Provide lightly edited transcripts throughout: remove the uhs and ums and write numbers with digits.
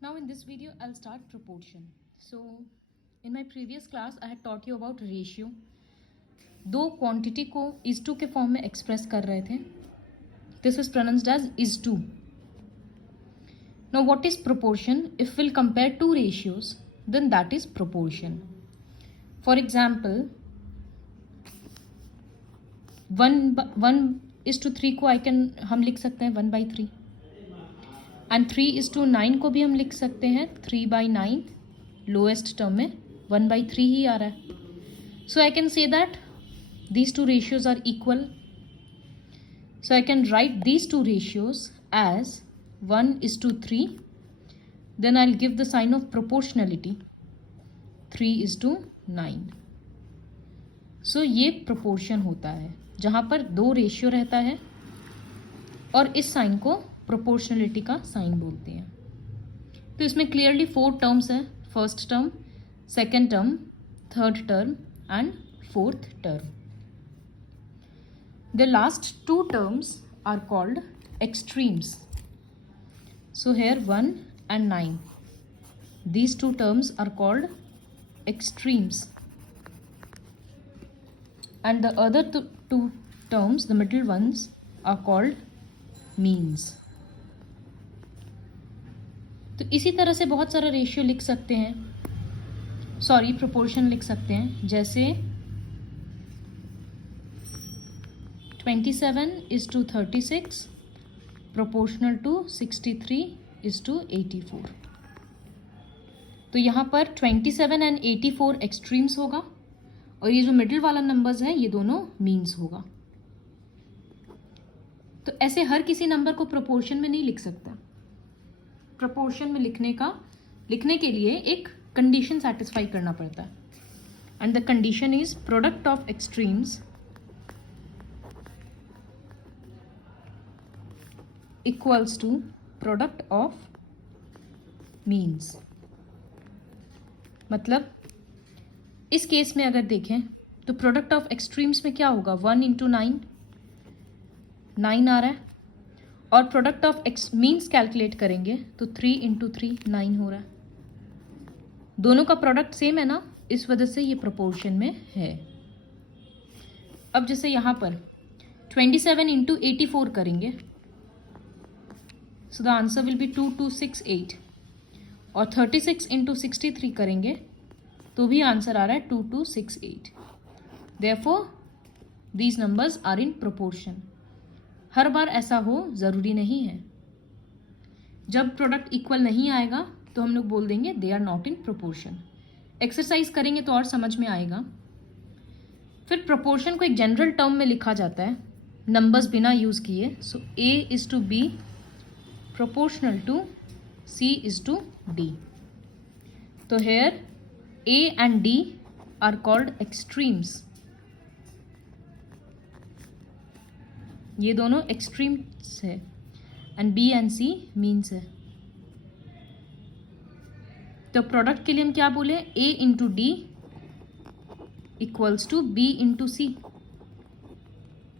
Now in this video I'll start proportion. So in my previous class I had taught you about ratio. दो quantity को is to के form में express कर रहे थे. This is pronounced as is to. Now what is proportion? If we'll compare two ratios, then that is proportion. For example, 1:3 को हम लिख सकते हैं 1/3 एंड 3:9 को भी हम लिख सकते हैं 3/9. लोएस्ट टर्म में 1/3 ही आ रहा है. So I can say that these two ratios are equal. So I can write these two ratios as 1:3. Then I'll give the sign of proportionality 3:9. So ये proportion होता है जहाँ पर दो रेशियो रहता है और इस साइन को प्रोपोर्शनलिटी का साइन बोलते हैं. तो इसमें क्लियरली 4 टर्म्स हैं. First term, second term, third term and fourth term. The last two terms are called extremes. So here 1 and 9. These two terms are called extremes. And the other two terms, the middle ones, are called means. तो इसी तरह से बहुत सारा ratio लिख सकते हैं, sorry proportion लिख सकते हैं. जैसे 27:36 proportional to 63:84. तो यहाँ पर 27 and 84 एक्सट्रीम्स होगा और ये जो मिडिल वाला नंबर्स है ये दोनों मीन्स होगा. तो ऐसे हर किसी नंबर को प्रोपोर्शन में नहीं लिख सकता. प्रोपोर्शन में लिखने के लिए एक कंडीशन सेटिस्फाई करना पड़ता है and the condition is product of extremes equals to product of means. मतलब इस केस में अगर देखें तो प्रोडक्ट ऑफ एक्सट्रीम्स में क्या होगा, 1 × 9 आ रहा है और प्रोडक्ट ऑफ मीन्स कैलकुलेट करेंगे तो 3 × 3 9 हो रहा है. दोनों का प्रोडक्ट सेम है ना, इस वजह से ये प्रोपोर्शन में है. अब जैसे यहाँ पर 27 × 84 करेंगे so the answer will be 2268 और 36 × 63 करेंगे तो भी आंसर आ रहा है 2268. Therefore these numbers are in proportion. हर बार ऐसा हो ज़रूरी नहीं है. जब प्रोडक्ट इक्वल नहीं आएगा तो हम लोग बोल देंगे they are not in proportion. Exercise करेंगे तो और समझ में आएगा. फिर प्रोपोर्शन को एक जनरल टर्म में लिखा जाता है नंबर्स बिना यूज़ किए. सो A:B proportional to C:D. तो here A and D are called extremes. ये दोनों एक्सट्रीम्स है and B and C means है. तो प्रोडक्ट के लिए हम क्या बोले, A × D equals to B × C.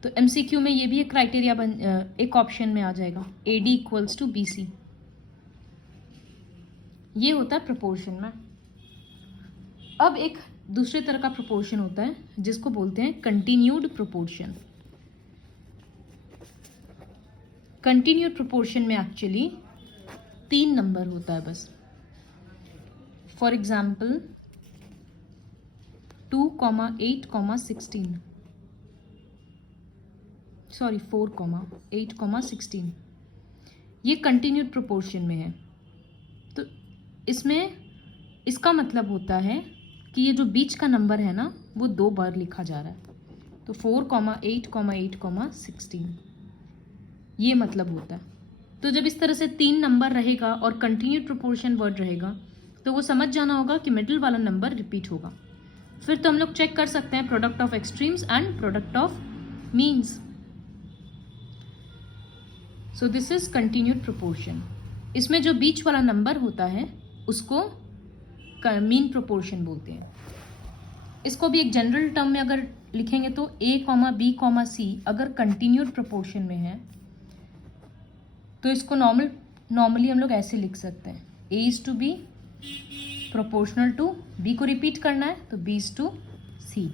तो MCQ में ये भी एक क्राइटेरिया एक ऑप्शन में आ जाएगा, AD इक्वल्स टू BC. ये होता है प्रोपोर्शन में. अब एक दूसरे तरह का प्रोपोर्शन होता है जिसको बोलते हैं कंटिन्यूड प्रोपोर्शन. कंटिन्यूड प्रोपोर्शन में एक्चुअली 3 नंबर होता है बस. फॉर एग्जाम्पल 2,8,16 सॉरी 4,8,16 ये कंटिन्यूड प्रोपोर्शन में है. तो इसमें इसका मतलब होता है कि ये जो बीच का नंबर है ना वो 2 बार लिखा जा रहा है. तो 4,8,8,16 ये मतलब होता है. तो जब इस तरह से 3 नंबर रहेगा और कंटिन्यूड प्रोपोर्शन वर्ड रहेगा तो वो समझ जाना होगा कि मिडिल वाला नंबर रिपीट होगा. फिर तो हम लोग चेक कर सकते हैं product of extremes and product of means. So this is continued proportion. इसमें जो बीच वाला नंबर होता है उसको मीन प्रोपोर्शन बोलते हैं. इसको भी एक जनरल टर्म में अगर लिखेंगे तो A, B, C अगर कंटिन्यूड प्रोपोर्शन में है तो इसको नॉर्मली हम लोग ऐसे लिख सकते हैं A is to B proportional to B को रिपीट करना है तो B is to C।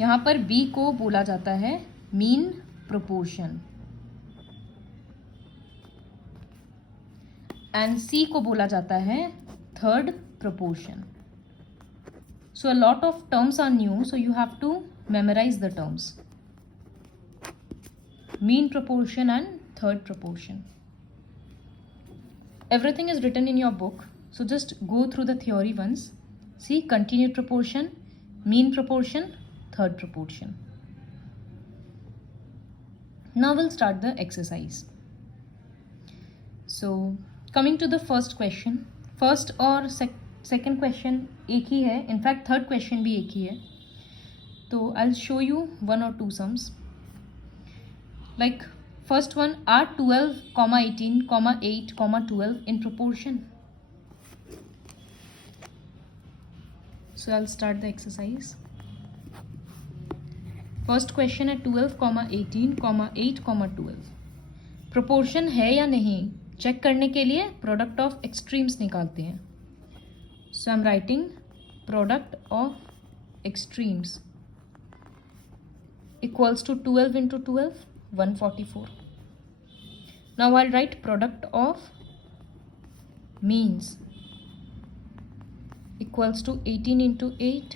यहाँ पर B को बोला जाता है मीन प्रोपोर्शन एंड C को बोला जाता है third proportion. So a lot of terms are new, so you have to memorize the terms. Mean proportion and third proportion. Everything is written in your book, so just go through the theory once. See, continued proportion, mean proportion, third proportion. Now we'll start the exercise. So coming to the first question, first और second question एक ही है, in fact third question भी एक ही है। तो I will show you 1 or 2 sums. Like first one, are 12, 18, 8, 12 in proportion? So I will start the exercise. First question है 12, 18, 8, 12 प्रोपोर्शन है या नहीं चेक करने के लिए प्रोडक्ट ऑफ एक्सट्रीम्स निकालते हैं। So I'm writing product of extremes equals to 12 into 12, 144. Now I'll write product of means equals to 18 into 8.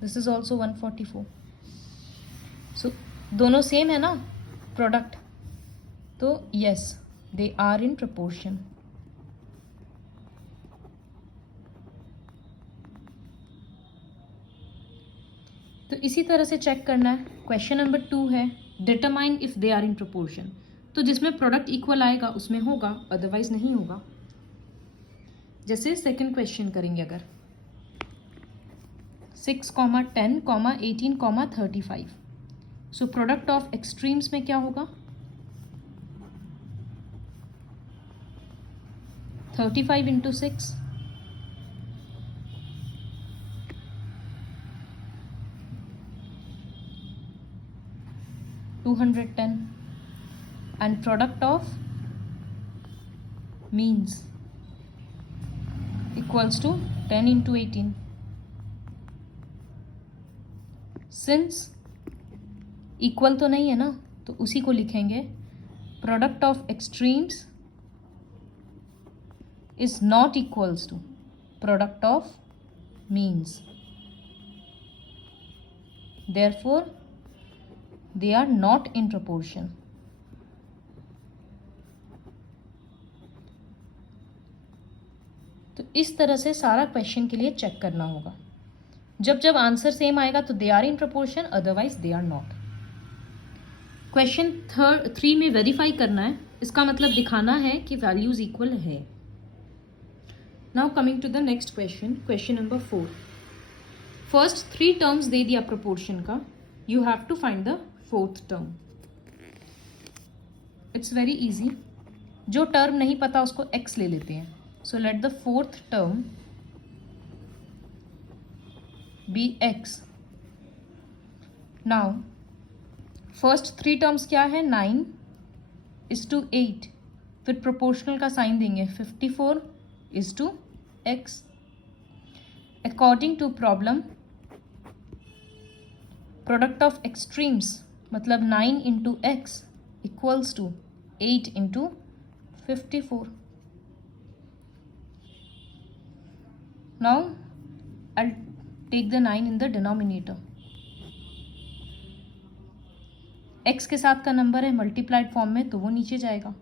This is also 144. So दोनों सेम है ना प्रोडक्ट, तो yes they are in proportion. तो इसी तरह से चेक करना है। क्वेश्चन नंबर 2 है determine if they are in proportion, तो जिसमें प्रोडक्ट इक्वल आएगा उसमें होगा, अदरवाइज नहीं होगा। जैसे सेकंड क्वेश्चन करेंगे, अगर 6, 10, 18, 35, सो प्रोडक्ट ऑफ एक्सट्रीम्स में क्या होगा? 35 into 6 210 and product of means equals to 10 into 18. Since equal तो नहीं है ना, तो उसी को लिखेंगे product of extremes is not equals to product of means, therefore they are not in proportion. तो इस तरह से सारा क्वेश्चन के लिए चेक करना होगा। जब जब आंसर सेम आएगा तो they are in proportion, otherwise they are not. Question 3 में वेरीफाई करना है, इसका मतलब दिखाना है कि वैल्यूज इक्वल है। Now coming to the next question, question number 4। First 3 terms दे दिया प्रोपोर्शन का, you have to find the fourth term. It's very easy, जो टर्म नहीं पता उसको x ले लेते हैं। So let the fourth term be x। Now first 3 terms क्या है? 9 is to 8, फिर प्रोपोर्शनल का साइन देंगे, 54 is to x। According to problem product of extremes मतलब 9 into x equals to 8 into 54। Now I take the 9 in the denominator. X के साथ का number है मल्टीप्लाइड फॉर्म में, तो वो नीचे जाएगा।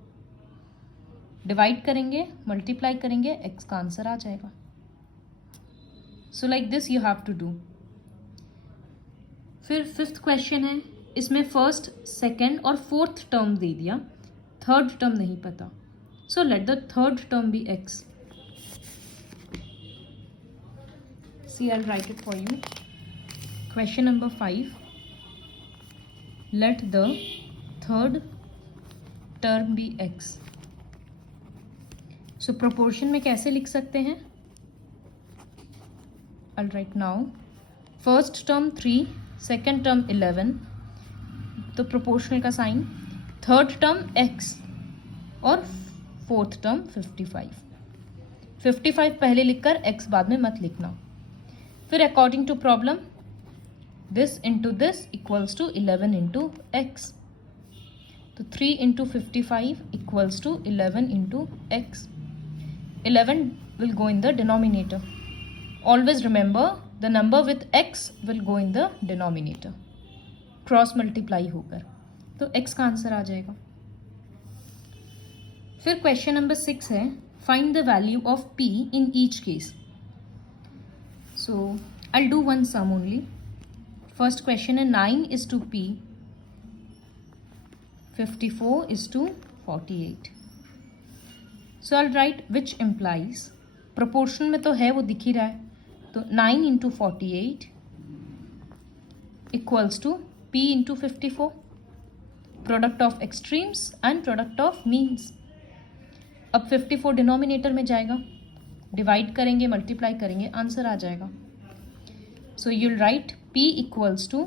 डिवाइड करेंगे, मल्टीप्लाई करेंगे, एक्स का आंसर आ जाएगा। So like this you have to do. फिर 5th क्वेश्चन है, इसमें फर्स्ट, सेकेंड और 4th टर्म दे दिया, 3rd टर्म नहीं पता। So let the 3rd term be x। See I write it for you. Question number 5, let the 3rd term be x। So proportion में कैसे लिख सकते हैं? I'll write now. First term 3, second term 11, तो proportional का sign, 3rd term x और 4th term 55। 55 पहले लिखकर x बाद में मत लिखना। फिर according to problem this into this equals to 11 into x. तो 3 into 55 equals to 11 into x. 11 will go in the denominator. Always remember the number with x will go in the denominator. Cross multiply होकर तो x का answer आ जाएगा। फिर question number 6 है find the value of p in each case. So I do one sum only. First question है 9 is to p, 54 is to 48. So I'll write which implies proportion में तो है वो दिख ही रहा है, तो 9 into 48 equals to p into 54, product of extremes and product of means। अब 54 डिनोमिनेटर में जाएगा, डिवाइड करेंगे मल्टीप्लाई करेंगे आंसर आ जाएगा। So you'll right p equals to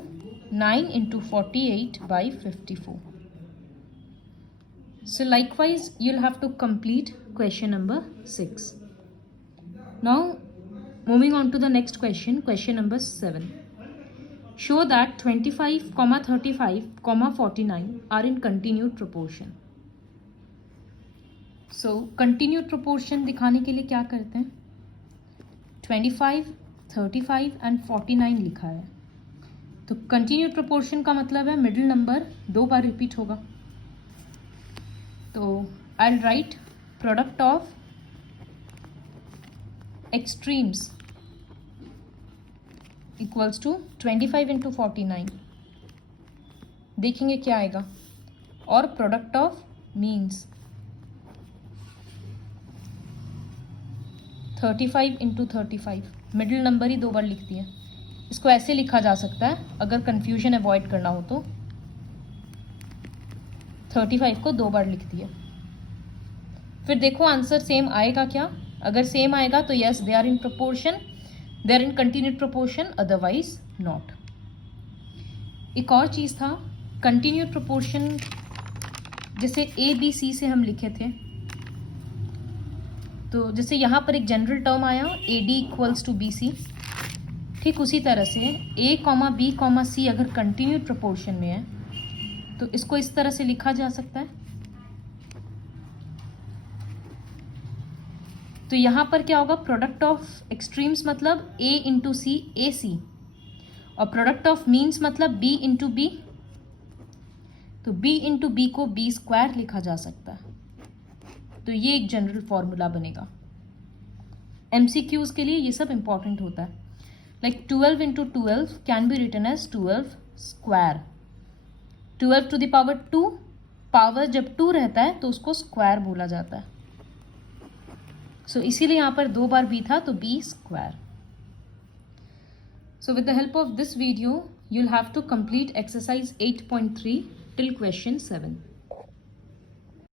9 into 48 by 54। So likewise you'll have to complete question number 6. Now moving on to the next question, question number 7. Show that 25, 35, 49 are in continued proportion. So continued proportion दिखाने के लिए क्या करते हैं, 25, 35 and 49 लिखा है, तो continued proportion का मतलब है मिडिल नंबर 2 बार रिपीट होगा। तो I'll write product of extremes equals to 25 into 49। देखेंगे क्या आएगा, और product of means 35 into 35, middle number ही 2 बार लिख दिया। इसको ऐसे लिखा जा सकता है अगर कंफ्यूजन अवॉइड करना हो तो, 35 को 2 बार लिख दिया। फिर देखो आंसर सेम आएगा क्या, अगर सेम आएगा तो yes they are in proportion, they are in continued proportion, otherwise not. एक और चीज़ था कंटिन्यूड प्रोपोर्शन, जैसे ए बी सी से हम लिखे थे, तो जैसे यहाँ पर एक जनरल टर्म आया A D equals to B C, ठीक उसी तरह से A comma B comma C अगर कंटिन्यूड प्रोपोर्शन में है तो इसको इस तरह से लिखा जा सकता है। तो यहाँ पर क्या होगा, प्रोडक्ट ऑफ एक्सट्रीम्स मतलब a इंटू सी ए सी, और प्रोडक्ट ऑफ मीन्स मतलब b इंटू बी, तो b इंटू बी को b स्क्वायर लिखा जा सकता है। तो ये एक जनरल फॉर्मूला बनेगा। MCQs के लिए ये सब इंपॉर्टेंट होता है। Like 12 into 12 can be written as 12 square. 12 to the power 2, power जब 2 रहता है तो उसको स्क्वायर बोला जाता है। सो इसीलिए यहाँ पर 2 बार b था तो b square. So with the help of this video you'll have to complete exercise 8.3 till question 7.